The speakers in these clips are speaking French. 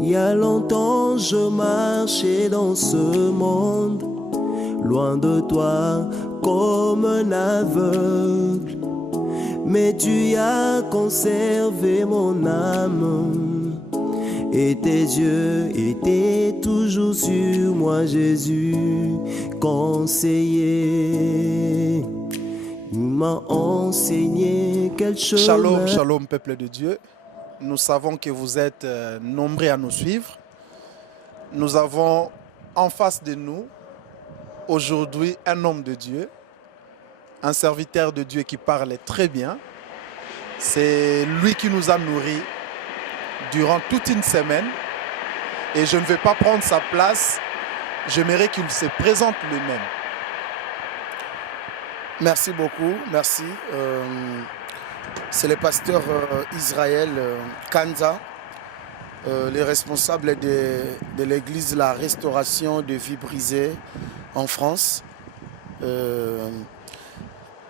Il y a longtemps je marchais dans ce monde, loin de toi comme un aveugle. Mais tu as conservé mon âme, et tes yeux étaient toujours sur moi, Jésus, conseiller. Il m'a enseigné quel chemin. Shalom, shalom, peuple de Dieu. Nous savons que vous êtes nombreux à nous suivre. Nous avons en face de nous aujourd'hui un homme de Dieu, un serviteur de Dieu qui parle très bien. C'est lui qui nous a nourris durant toute une semaine. Et je ne vais pas prendre sa place. J'aimerais qu'il se présente lui-même. Merci beaucoup, merci. C'est le pasteur Israël Kanza, le responsable de l'église La Restauration de Vie Brisée en France.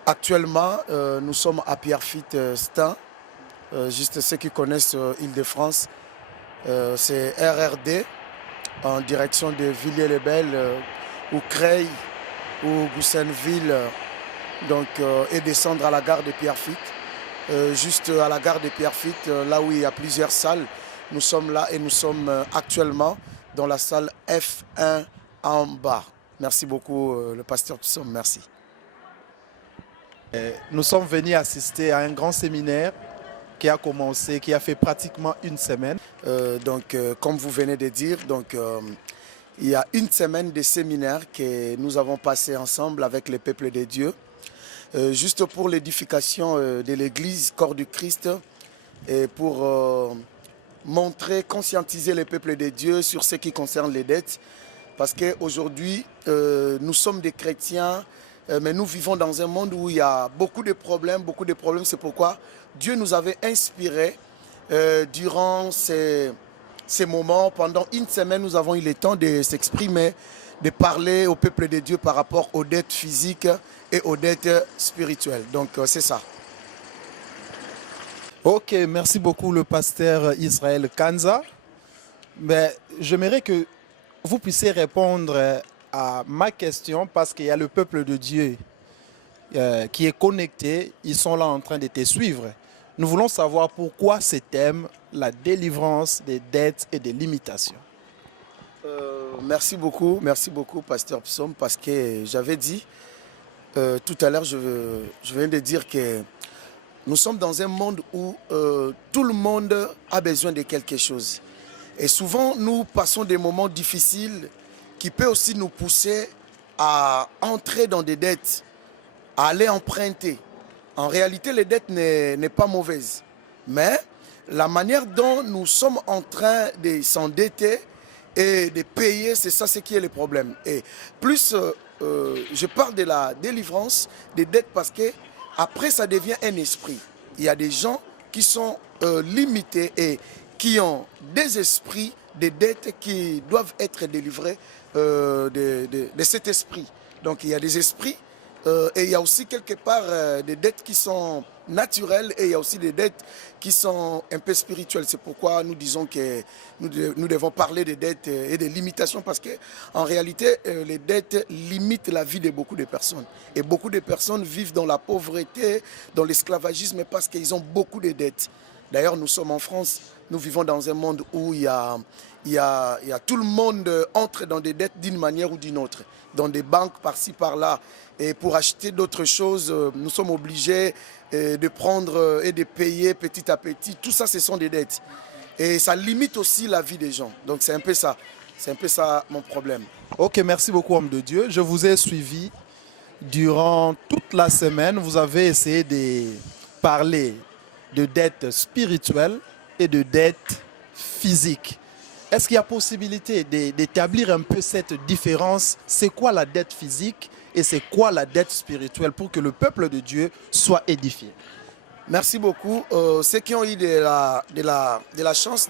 Actuellement, nous sommes à Pierrefitte Stein, juste ceux qui connaissent Île-de-France. C'est RRD, en direction de Villiers-les-Belles, ou Creil, ou Goussainville, donc, et descendre à la gare de Pierrefitte. Juste à la gare de Pierrefitte, là où il y a plusieurs salles, nous sommes là et nous sommes actuellement dans la salle F1 en bas. Merci beaucoup, le pasteur Psom, merci. Nous sommes venus assister à un grand séminaire qui a commencé, qui a fait pratiquement une semaine. Comme vous venez de dire, il y a une semaine de séminaire que nous avons passé ensemble avec le peuple de Dieu. Juste pour l'édification de l'Église, corps du Christ, et pour montrer, conscientiser le peuple de Dieu sur ce qui concerne les dettes. Parce qu'aujourd'hui, nous sommes des chrétiens, mais nous vivons dans un monde où il y a beaucoup de problèmes. C'est pourquoi Dieu nous avait inspirés durant ces moments. Pendant une semaine, nous avons eu le temps de s'exprimer, de parler au peuple de Dieu par rapport aux dettes physiques et aux dettes spirituelles. Donc, c'est ça. Ok, merci beaucoup le pasteur Israël Kanza. Mais j'aimerais que vous puissiez répondre à ma question parce qu'il y a le peuple de Dieu qui est connecté. Ils sont là en train de te suivre. Nous voulons savoir pourquoi ce thème, la délivrance des dettes et des limitations. Merci beaucoup, pasteur Psom, parce que j'avais dit tout à l'heure, je viens de dire que nous sommes dans un monde où tout le monde a besoin de quelque chose. Et souvent, nous passons des moments difficiles qui peuvent aussi nous pousser à entrer dans des dettes, à aller emprunter. En réalité, les dettes n'est pas mauvaise. Mais la manière dont nous sommes en train de s'endetter et de payer, c'est ça ce qui est le problème. Et plus je parle de la délivrance des dettes parce que après ça devient un esprit. Il y a des gens qui sont limités et qui ont des esprits, des dettes qui doivent être délivrées de cet esprit. Donc il y a des esprits et il y a aussi quelque part des dettes qui sont naturelles et il y a aussi des dettes qui sont un peu spirituelles. C'est pourquoi nous disons que nous devons parler des dettes et des limitations parce qu'en réalité, les dettes limitent la vie de beaucoup de personnes. Et beaucoup de personnes vivent dans la pauvreté, dans l'esclavagisme parce qu'ils ont beaucoup de dettes. D'ailleurs, nous sommes en France, nous vivons dans un monde où il y a tout le monde entre dans des dettes d'une manière ou d'une autre, dans des banques par-ci, par-là. Et pour acheter d'autres choses, nous sommes obligés de prendre et de payer petit à petit. Tout ça, ce sont des dettes. Et ça limite aussi la vie des gens. Donc c'est un peu ça. C'est un peu ça mon problème. Ok, merci beaucoup, homme de Dieu. Je vous ai suivi durant toute la semaine. Vous avez essayé de parler de dettes spirituelles et de dettes physiques. Est-ce qu'il y a possibilité d'établir un peu cette différence? C'est quoi la dette physique et c'est quoi la dette spirituelle pour que le peuple de Dieu soit édifié? Merci beaucoup. Ceux qui ont eu de la chance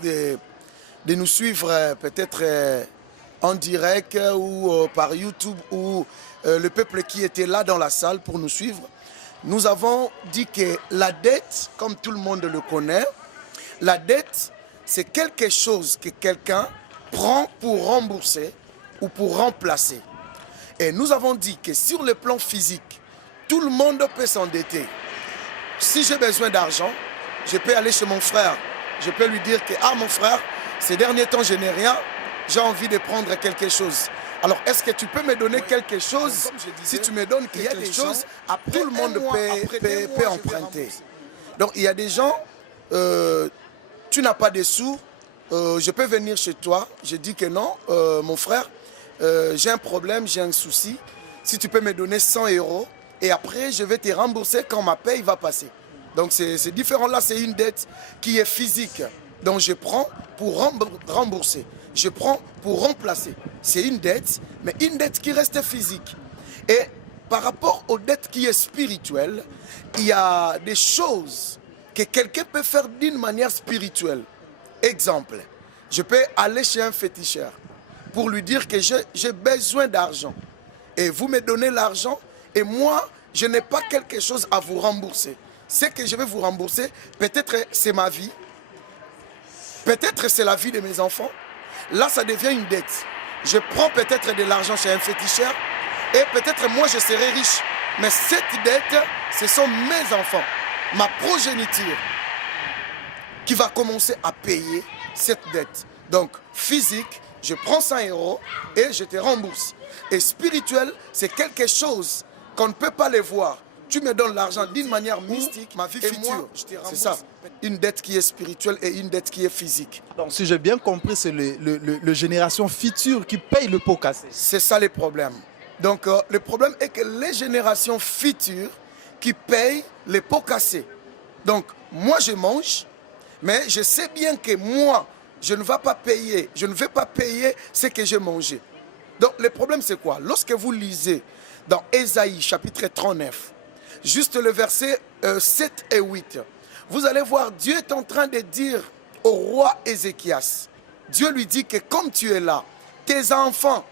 de nous suivre peut-être en direct ou par YouTube ou le peuple qui était là dans la salle pour nous suivre. Nous avons dit que la dette, comme tout le monde le connaît, la dette, c'est quelque chose que quelqu'un prend pour rembourser ou pour remplacer. Et nous avons dit que sur le plan physique, tout le monde peut s'endetter. Si j'ai besoin d'argent, je peux aller chez mon frère. Je peux lui dire que, ah mon frère, ces derniers temps je n'ai rien, j'ai envie de prendre quelque chose. Alors, est-ce que tu peux me donner quelque chose? Si tu me donnes quelque chose, tout le monde peut emprunter. Donc, il y a des gens, tu n'as pas de sous, je peux venir chez toi. Je dis que non, mon frère, j'ai un problème, j'ai un souci. Si tu peux me donner 100 €, et après, je vais te rembourser quand ma paye va passer. Donc, c'est différent. Là, c'est une dette qui est physique. Donc, je prends pour rembourser. Je prends pour remplacer. C'est une dette, mais une dette qui reste physique. Et par rapport aux dettes qui est spirituelle, il y a des choses que quelqu'un peut faire d'une manière spirituelle. Exemple, je peux aller chez un féticheur pour lui dire que j'ai besoin d'argent. Et vous me donnez l'argent et moi, je n'ai pas quelque chose à vous rembourser. Ce que je vais vous rembourser, peut-être c'est ma vie, peut-être c'est la vie de mes enfants. Là, ça devient une dette. Je prends peut-être de l'argent chez un féticheur et peut-être moi, je serai riche. Mais cette dette, ce sont mes enfants, ma progéniture, qui va commencer à payer cette dette. Donc, physique, je prends 100 € et je te rembourse. Et spirituel, c'est quelque chose qu'on ne peut pas le voir. Tu me donnes l'argent d'une manière mystique, ma vie future, c'est ça. Une dette qui est spirituelle et une dette qui est physique. Donc, si j'ai bien compris, c'est le génération future qui paye le pot cassé. C'est ça le problème. Donc, le problème est que les générations futures qui payent les pots cassés. Donc, moi, je mange, mais je sais bien que moi, je ne vais pas payer ce que j'ai mangé. Donc, le problème, c'est quoi? Lorsque vous lisez dans Ésaïe, chapitre 39, juste le verset 7 et 8, vous allez voir, Dieu est en train de dire au roi Ézéchias, Dieu lui dit que comme tu es là, tes enfants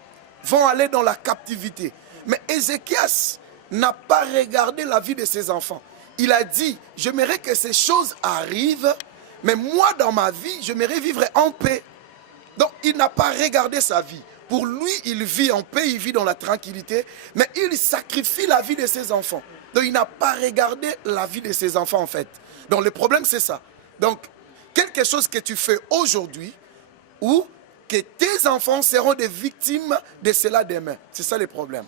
vont aller dans la captivité. Mais Ézéchias n'a pas regardé la vie de ses enfants. Il a dit, j'aimerais que ces choses arrivent, mais moi dans ma vie, j'aimerais vivre en paix. Donc il n'a pas regardé sa vie. Pour lui, il vit en paix, il vit dans la tranquillité, mais il sacrifie la vie de ses enfants. Donc il n'a pas regardé la vie de ses enfants en fait. Donc le problème c'est ça. Donc quelque chose que tu fais aujourd'hui ou que tes enfants seront des victimes de cela demain. C'est ça le problème.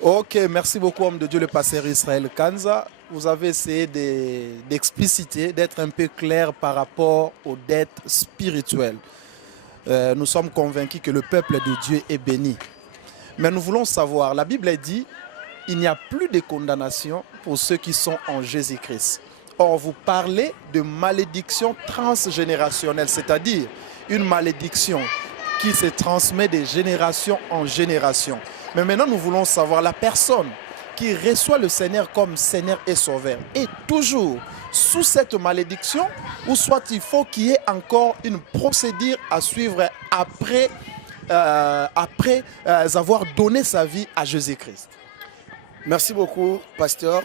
Ok, merci beaucoup homme de Dieu, le pasteur Israël Kanza. Vous avez essayé d'expliciter, d'être un peu clair par rapport aux dettes spirituelles. Nous sommes convaincus que le peuple de Dieu est béni. Mais nous voulons savoir, la Bible dit, il n'y a plus de condamnation pour ceux qui sont en Jésus-Christ. Or, vous parlez de malédiction transgénérationnelle, c'est-à-dire une malédiction qui se transmet de génération en génération. Mais maintenant, nous voulons savoir la personne qui reçoit le Seigneur comme Seigneur et Sauveur est toujours sous cette malédiction ou soit il faut qu'il y ait encore une procédure à suivre après avoir donné sa vie à Jésus-Christ. Merci beaucoup, pasteur.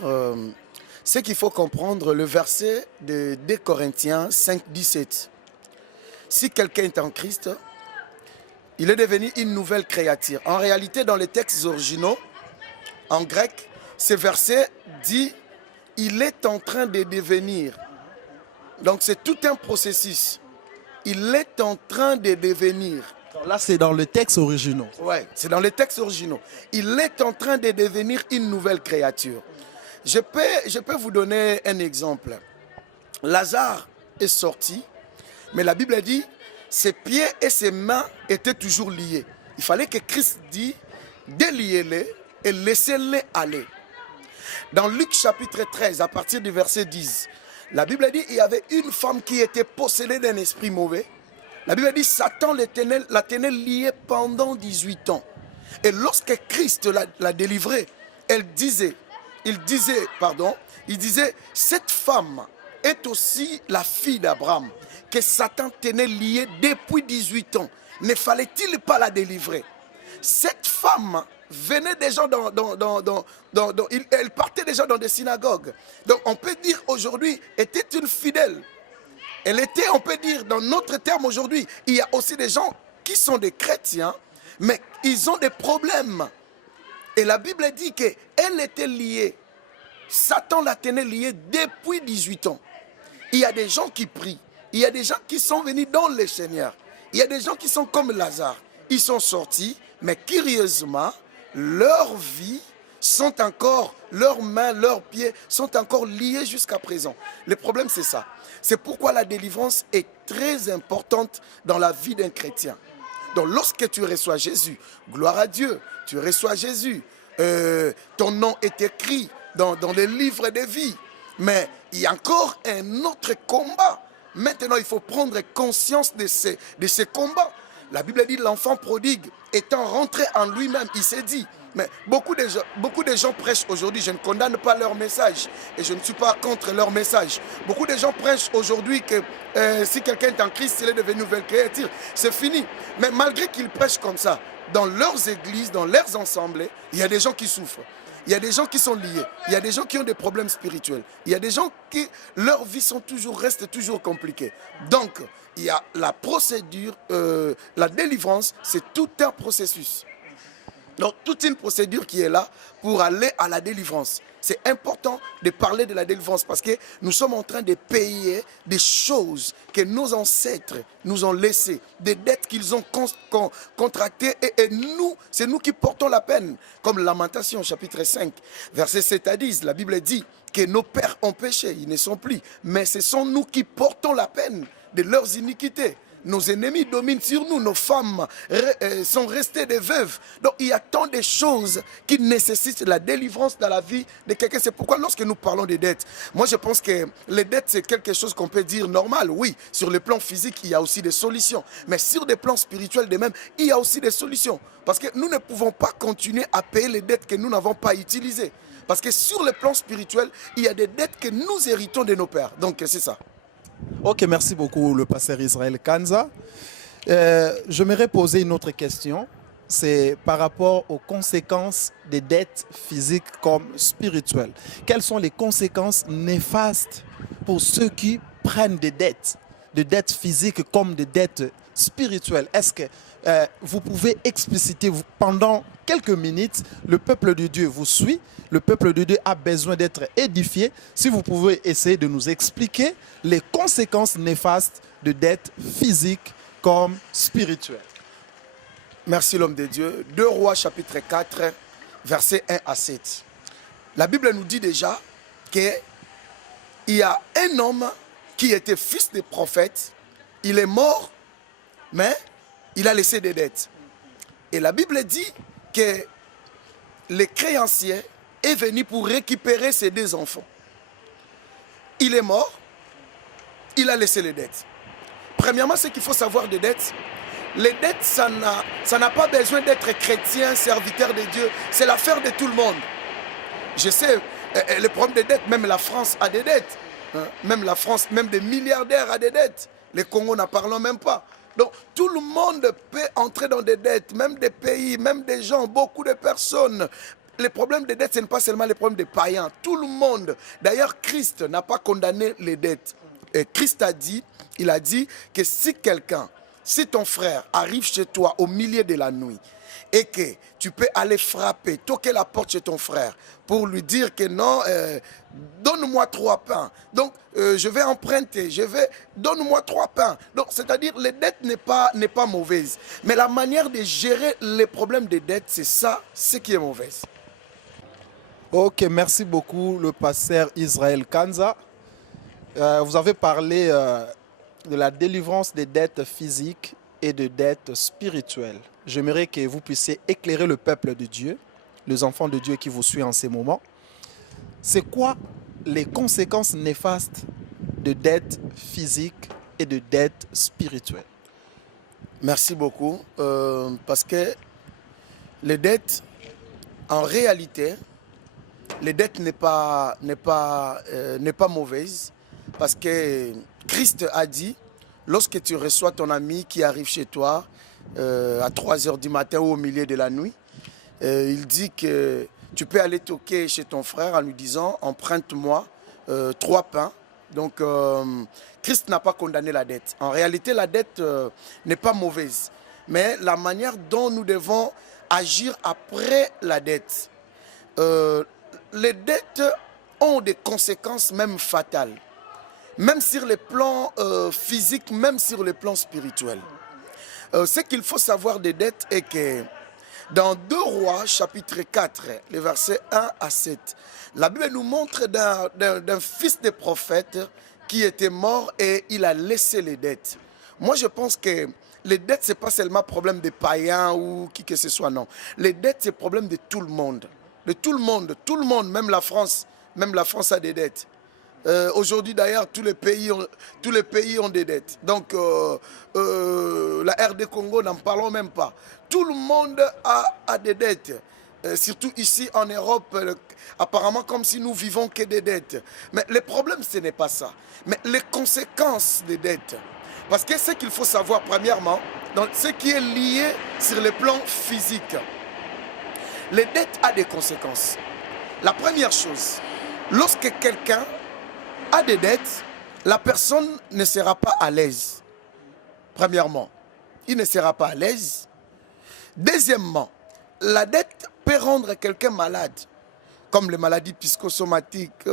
Ce qu'il faut comprendre, le verset de 2 Corinthiens 5, 17. Si quelqu'un est en Christ, il est devenu une nouvelle créature. En réalité, dans les textes originaux, en grec, ce verset dit « il est en train de devenir ». Donc c'est tout un processus. Il est en train de devenir. Là, c'est dans les textes originaux. Oui, c'est dans les textes originaux. Il est en train de devenir une nouvelle créature. Je peux vous donner un exemple. Lazare est sorti, mais la Bible dit ses pieds et ses mains étaient toujours liés. Il fallait que Christ dise déliez-les et laissez-les aller. Dans Luc chapitre 13, à partir du verset 10, la Bible dit qu'il y avait une femme qui était possédée d'un esprit mauvais. La Bible dit Satan la tenait liée pendant 18 ans. Et lorsque Christ l'a délivrée, il disait, cette femme est aussi la fille d'Abraham, que Satan tenait liée depuis 18 ans. Ne fallait-il pas la délivrer? Cette femme venait déjà elle partait déjà dans des synagogues. Donc on peut dire aujourd'hui, était une fidèle. Elle était, on peut dire, dans notre terme aujourd'hui, il y a aussi des gens qui sont des chrétiens, mais ils ont des problèmes. Et la Bible dit qu'elle était liée. Satan la tenait liée depuis 18 ans. Il y a des gens qui prient. Il y a des gens qui sont venus dans le Seigneur. Il y a des gens qui sont comme Lazare. Ils sont sortis, mais curieusement, leur vie sont encore, leurs mains, leurs pieds sont encore liés jusqu'à présent. Le problème, c'est ça. C'est pourquoi la délivrance est très importante dans la vie d'un chrétien. Donc lorsque tu reçois Jésus, gloire à Dieu, tu reçois Jésus, ton nom est écrit dans les livres de vie. Mais il y a encore un autre combat. Maintenant, il faut prendre conscience de ces combats. La Bible dit l'enfant prodigue étant rentré en lui-même, il s'est dit. Mais beaucoup de gens prêchent aujourd'hui, je ne condamne pas leur message et je ne suis pas contre leur message. Beaucoup de gens prêchent aujourd'hui que si quelqu'un est en Christ, il est devenu nouvelle créature. C'est fini. Mais malgré qu'ils prêchent comme ça, dans leurs églises, dans leurs assemblées, il y a des gens qui souffrent. Il y a des gens qui sont liés. Il y a des gens qui ont des problèmes spirituels. Il y a des gens qui, leur vie reste toujours compliquée. Donc, il y a la procédure, la délivrance, c'est tout un processus. Donc, toute une procédure qui est là pour aller à la délivrance. C'est important de parler de la délivrance parce que nous sommes en train de payer des choses que nos ancêtres nous ont laissées, des dettes qu'ils ont contractées et nous, c'est nous qui portons la peine. Comme Lamentation, chapitre 5, verset 7 à 10, la Bible dit que nos pères ont péché, ils ne sont plus, mais ce sont nous qui portons la peine de leurs iniquités. Nos ennemis dominent sur nous, nos femmes sont restées des veuves. Donc il y a tant de choses qui nécessitent la délivrance dans la vie de quelqu'un. C'est pourquoi lorsque nous parlons des dettes, moi je pense que les dettes c'est quelque chose qu'on peut dire normal. Oui, sur le plan physique il y a aussi des solutions. Mais sur des plans spirituels de même, il y a aussi des solutions. Parce que nous ne pouvons pas continuer à payer les dettes que nous n'avons pas utilisées. Parce que sur le plan spirituel, il y a des dettes que nous héritons de nos pères. Donc c'est ça. Ok, merci beaucoup le pasteur Israël Kanza. J'aimerais poser une autre question. C'est par rapport aux conséquences des dettes physiques comme spirituelles. Quelles sont les conséquences néfastes pour ceux qui prennent des dettes physiques comme des dettes spirituelles? Est-ce que vous pouvez expliciter pendant quelques minutes, le peuple de Dieu vous suit, le peuple de Dieu a besoin d'être édifié. Si vous pouvez essayer de nous expliquer les conséquences néfastes de dettes physiques comme spirituelles. Merci l'homme de Dieu. 2 Rois chapitre 4, versets 1 à 7. La Bible nous dit déjà qu'il y a un homme qui était fils de prophète. Il est mort, mais il a laissé des dettes. Et la Bible dit que le créancier est venu pour récupérer ses 2 enfants. Il est mort, il a laissé les dettes. Premièrement, ce qu'il faut savoir des dettes, les dettes, ça n'a pas besoin d'être chrétien, serviteur de Dieu. C'est l'affaire de tout le monde. Je sais, le problème des dettes, même la France a des dettes. Même la France, même des milliardaires a des dettes. Les Congo n'en parlons même pas. Donc, tout le monde peut entrer dans des dettes, même des pays, même des gens, beaucoup de personnes. Les problèmes des dettes, ce n'est pas seulement les problèmes des païens. Tout le monde. D'ailleurs, Christ n'a pas condamné les dettes. Et Christ a dit, il a dit que si ton frère arrive chez toi au milieu de la nuit et que tu peux aller frapper, toquer la porte chez ton frère pour lui dire que non, donne-moi 3 pains. Donc, je vais emprunter, donne-moi 3 pains. Donc, c'est-à-dire, les dettes n'est pas mauvaise. Mais la manière de gérer les problèmes des dettes, c'est ça, ce qui est mauvaise. Ok, merci beaucoup le pasteur Israël Kanza. Vous avez parlé de la délivrance des dettes physiques et de dettes spirituelles. J'aimerais que vous puissiez éclairer le peuple de Dieu, les enfants de Dieu qui vous suivent en ces moments. C'est quoi les conséquences néfastes de dettes physiques et de dettes spirituelles? Merci beaucoup. Parce que les dettes, en réalité, les dettes n'est pas mauvaise. Parce que Christ a dit, lorsque tu reçois ton ami qui arrive chez toi à 3 heures du matin ou au milieu de la nuit, il dit que tu peux aller toquer chez ton frère en lui disant « emprunte-moi 3 pains ». Donc, Christ n'a pas condamné la dette. En réalité, la dette n'est pas mauvaise. Mais la manière dont nous devons agir après la dette. Les dettes ont des conséquences même fatales. Même sur les plans physiques, même sur les plans spirituels. Ce qu'il faut savoir des dettes est que dans 2 Rois, chapitre 4, les versets 1 à 7, la Bible nous montre d'un fils de prophète qui était mort et il a laissé les dettes. Moi, je pense que les dettes, ce n'est pas seulement un problème des païens ou qui que ce soit, non. Les dettes, c'est le problème de tout le monde. De tout le monde, même la France a des dettes. Aujourd'hui d'ailleurs, tous les pays ont des dettes. Donc la RD Congo, n'en parlons même pas. Tout le monde a des dettes. Surtout ici en Europe, apparemment comme si nous vivons que des dettes. Mais le problème, ce n'est pas ça. Mais les conséquences des dettes. Parce que ce qu'il faut savoir premièrement, dans ce qui est lié sur le plan physique, les dettes ont des conséquences. La première chose, lorsque quelqu'un a des dettes, la personne ne sera pas à l'aise. Premièrement, il ne sera pas à l'aise. Deuxièmement, la dette peut rendre quelqu'un malade, comme les maladies psychosomatiques,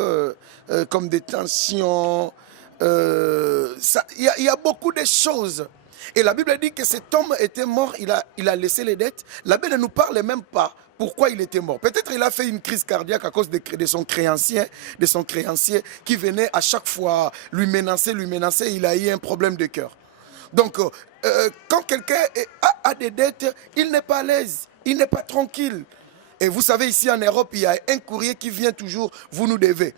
comme des tensions. Il y a beaucoup de choses. Et la Bible dit que cet homme était mort, il a laissé les dettes. La Bible ne nous parle même pas pourquoi il était mort. Peut-être il a fait une crise cardiaque à cause de son créancier qui venait à chaque fois lui menacer. Il a eu un problème de cœur. Donc, quand quelqu'un a des dettes, il n'est pas à l'aise, il n'est pas tranquille. Et vous savez, ici en Europe, il y a un courrier qui vient toujours, vous nous devez.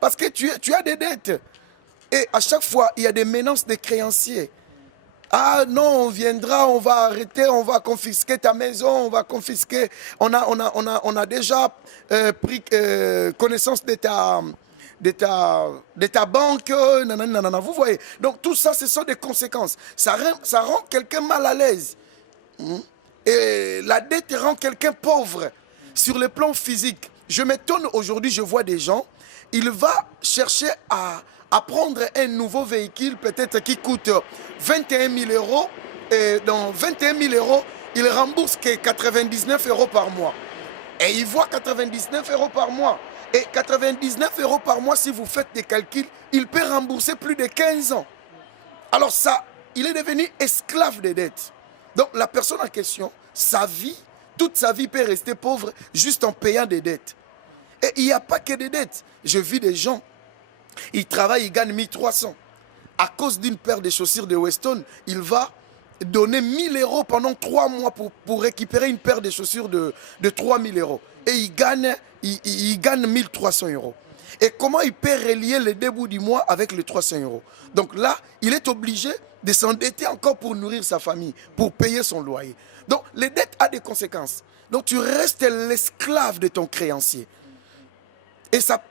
Parce que tu as des dettes. Et à chaque fois, il y a des menaces des créanciers. Ah non, on viendra, on va arrêter, on va confisquer ta maison, on va confisquer. On a déjà pris connaissance de ta banque. Nanana, vous voyez. Donc tout ça, ce sont des conséquences. Ça rend quelqu'un mal à l'aise. Et la dette rend quelqu'un pauvre sur le plan physique. Je m'étonne aujourd'hui, je vois des gens, il va chercher à prendre un nouveau véhicule, peut-être qui coûte 21 000 euros. Et dans 21 000 euros, il rembourse que 99 euros par mois. Et il voit 99 euros par mois. Et 99 euros par mois, si vous faites des calculs, il peut rembourser plus de 15 ans. Alors ça, il est devenu esclave des dettes. Donc la personne en question, toute sa vie peut rester pauvre juste en payant des dettes. Et il n'y a pas que des dettes. Je vis des gens, ils travaillent, ils gagnent 1300. À cause d'une paire de chaussures de Weston, il va donner 1000 euros pendant 3 mois pour récupérer une paire de chaussures de 3000 euros. Et il gagne 1300 euros. Et comment il peut relier les 2 bouts du mois avec les 300 euros? Donc là, il est obligé de s'endetter encore pour nourrir sa famille, pour payer son loyer. Donc les dettes ont des conséquences. Donc tu restes l'esclave de ton créancier. Et ça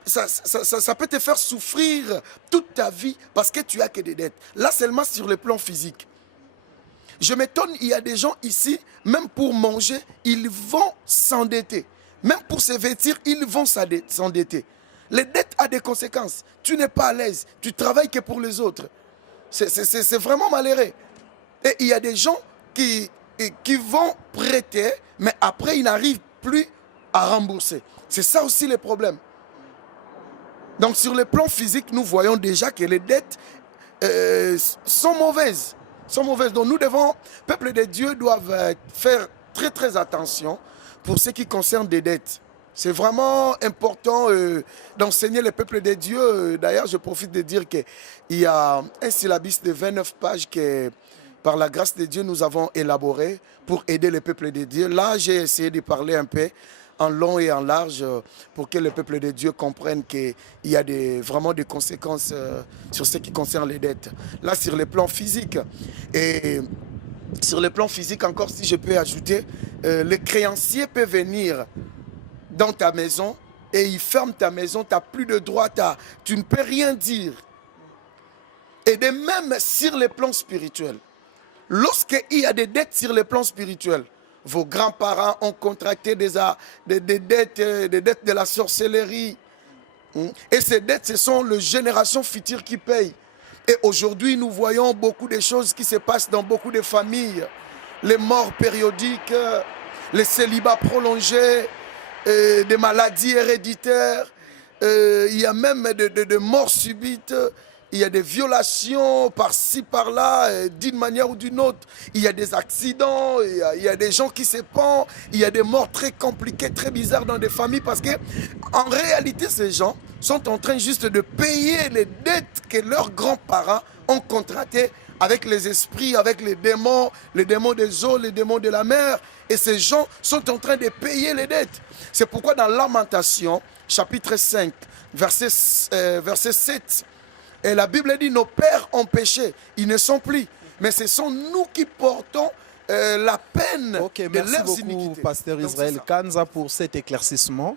peut te faire souffrir toute ta vie parce que tu as que des dettes. Là seulement sur le plan physique. Je m'étonne, il y a des gens ici, même pour manger, ils vont s'endetter. Même pour se vêtir, ils vont s'endetter. Les dettes ont des conséquences. Tu n'es pas à l'aise. Tu travailles que pour les autres. C'est vraiment malheureux. Et il y a des gens qui vont prêter, mais après, ils n'arrivent plus à rembourser. C'est ça aussi le problème. Donc, sur le plan physique, nous voyons déjà que les dettes sont mauvaises. Donc, nous devons, peuple de Dieu, doivent faire très, très attention pour ce qui concerne des dettes. C'est vraiment important d'enseigner le peuple de Dieu. D'ailleurs, je profite de dire qu'il y a un syllabus de 29 pages que, par la grâce de Dieu, nous avons élaboré pour aider le peuple de Dieu. Là, j'ai essayé de parler un peu en long et en large pour que le peuple de Dieu comprenne qu'il y a vraiment des conséquences sur ce qui concerne les dettes. Là, sur le plan physique. Et sur le plan physique, encore si je peux ajouter, le créancier peut venir dans ta maison et il ferme ta maison, tu n'as plus de droit, tu ne peux rien dire. Et de même sur les plans spirituels. Lorsqu'il y a des dettes sur les plans spirituels, vos grands-parents ont contracté des dettes de la sorcellerie. Et ces dettes, ce sont les générations futures qui payent. Et aujourd'hui, nous voyons beaucoup de choses qui se passent dans beaucoup de familles. Les morts périodiques, les célibats prolongés, des maladies héréditaires. Il y a même de morts subites. Il y a des violations par-ci, par-là, d'une manière ou d'une autre. Il y a des accidents, il y a des gens qui se pendent. Il y a des morts très compliquées, très bizarres dans des familles. Parce que, en réalité, ces gens sont en train juste de payer les dettes que leurs grands-parents ont contractées avec les esprits, avec les démons des eaux, les démons de la mer. Et ces gens sont en train de payer les dettes. C'est pourquoi dans Lamentation, chapitre 5, verset 7, et la Bible dit, nos pères ont péché, ils ne sont plus. Mais ce sont nous qui portons la peine de leurs iniquités. Merci beaucoup, Pasteur Israël Kanza, pour cet éclaircissement.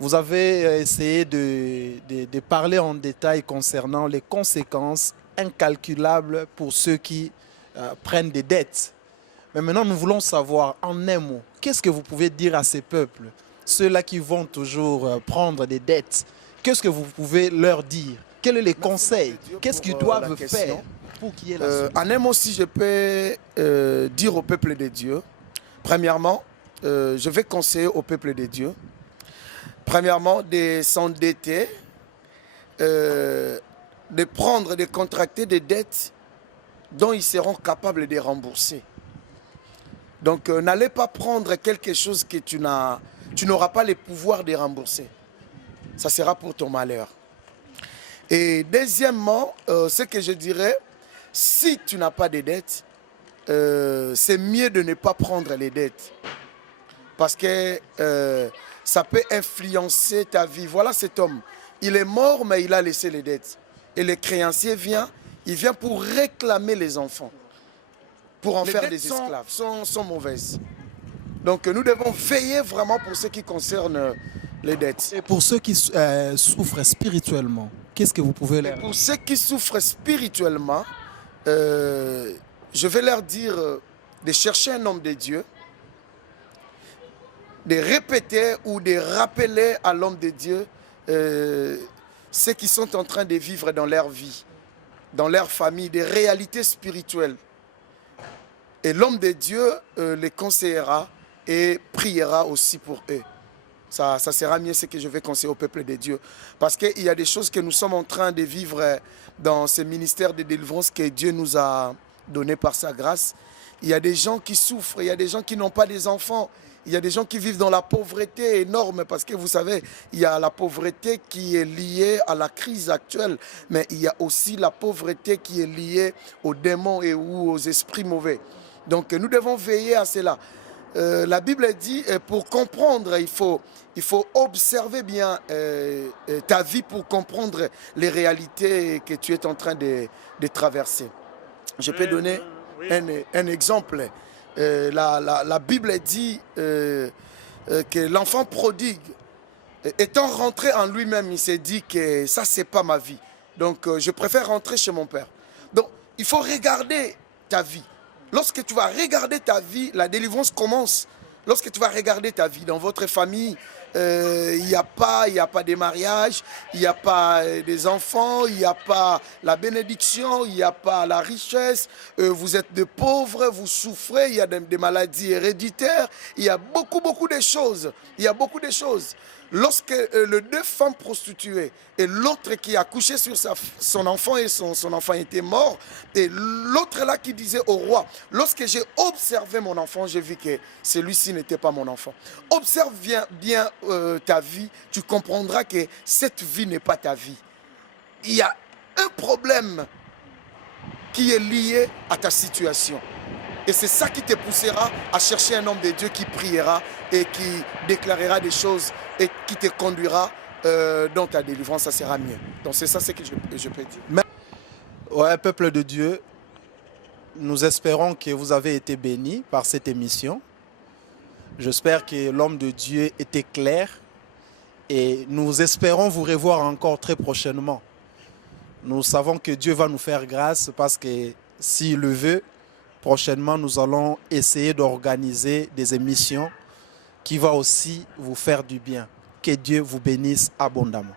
Vous avez essayé de parler en détail concernant les conséquences incalculables pour ceux qui prennent des dettes. Mais maintenant, nous voulons savoir, en un mot, qu'est-ce que vous pouvez dire à ces peuples, ceux-là qui vont toujours prendre des dettes? Qu'est-ce que vous pouvez leur dire? Quels sont les conseils? Qu'est-ce qu'ils doivent faire pour qu'il y ait la solution? En un mot, si je peux dire au peuple de Dieu, premièrement, je vais conseiller au peuple de Dieu, premièrement, de s'endetter, de prendre, de contracter des dettes dont ils seront capables de rembourser. Donc, n'allez pas prendre quelque chose que tu n'auras pas le pouvoir de rembourser. Ça sera pour ton malheur. Et deuxièmement, ce que je dirais, si tu n'as pas de dettes, c'est mieux de ne pas prendre les dettes. Parce que ça peut influencer ta vie. Voilà cet homme. Il est mort, mais il a laissé les dettes. Et le créancier vient, il vient pour réclamer les enfants. Pour en faire des esclaves. Sont mauvaises. Donc nous devons veiller vraiment pour ce qui concerne les dettes. Et pour ceux qui souffrent spirituellement, qu'est-ce que vous pouvez leur dire? Pour ceux qui souffrent spirituellement, je vais leur dire de chercher un homme de Dieu, de répéter ou de rappeler à l'homme de Dieu ce qu'ils sont en train de vivre dans leur vie, dans leur famille, des réalités spirituelles. Et l'homme de Dieu les conseillera et priera aussi pour eux. Ça sera mieux ce que je vais conseiller au peuple de Dieu. Parce qu'il y a des choses que nous sommes en train de vivre dans ce ministère de délivrance que Dieu nous a donné par sa grâce. Il y a des gens qui souffrent, il y a des gens qui n'ont pas des enfants. Il y a des gens qui vivent dans la pauvreté énorme parce que vous savez, il y a la pauvreté qui est liée à la crise actuelle. Mais il y a aussi la pauvreté qui est liée aux démons et ou aux esprits mauvais. Donc nous devons veiller à cela. La Bible dit, pour comprendre, il faut observer bien ta vie pour comprendre les réalités que tu es en train de traverser. Je peux donner un exemple. La Bible dit que l'enfant prodigue, étant rentré en lui-même, il s'est dit que ça, c'est pas ma vie. Donc, je préfère rentrer chez mon père. Donc, il faut regarder ta vie. Lorsque tu vas regarder ta vie, la délivrance commence. Lorsque tu vas regarder ta vie dans votre famille, il n'y a pas de mariage, il n'y a pas des enfants, il n'y a pas la bénédiction, il n'y a pas la richesse. Vous êtes de pauvres, vous souffrez, il y a des maladies héréditaires. Il y a beaucoup de choses. Il y a beaucoup de choses. Lorsque les deux femmes prostituées et l'autre qui a couché sur son enfant et son enfant était mort, et l'autre là qui disait au roi, lorsque j'ai observé mon enfant, j'ai vu que celui-ci n'était pas mon enfant. Observe bien ta vie, tu comprendras que cette vie n'est pas ta vie. Il y a un problème qui est lié à ta situation. Et c'est ça qui te poussera à chercher un homme de Dieu qui priera et qui déclarera des choses et qui te conduira dans ta délivrance, ça sera mieux. Donc c'est ça ce que je peux dire. Mais, ouais, peuple de Dieu, nous espérons que vous avez été bénis par cette émission. J'espère que l'homme de Dieu était clair et nous espérons vous revoir encore très prochainement. Nous savons que Dieu va nous faire grâce parce que s'il le veut, prochainement, nous allons essayer d'organiser des émissions qui vont aussi vous faire du bien. Que Dieu vous bénisse abondamment.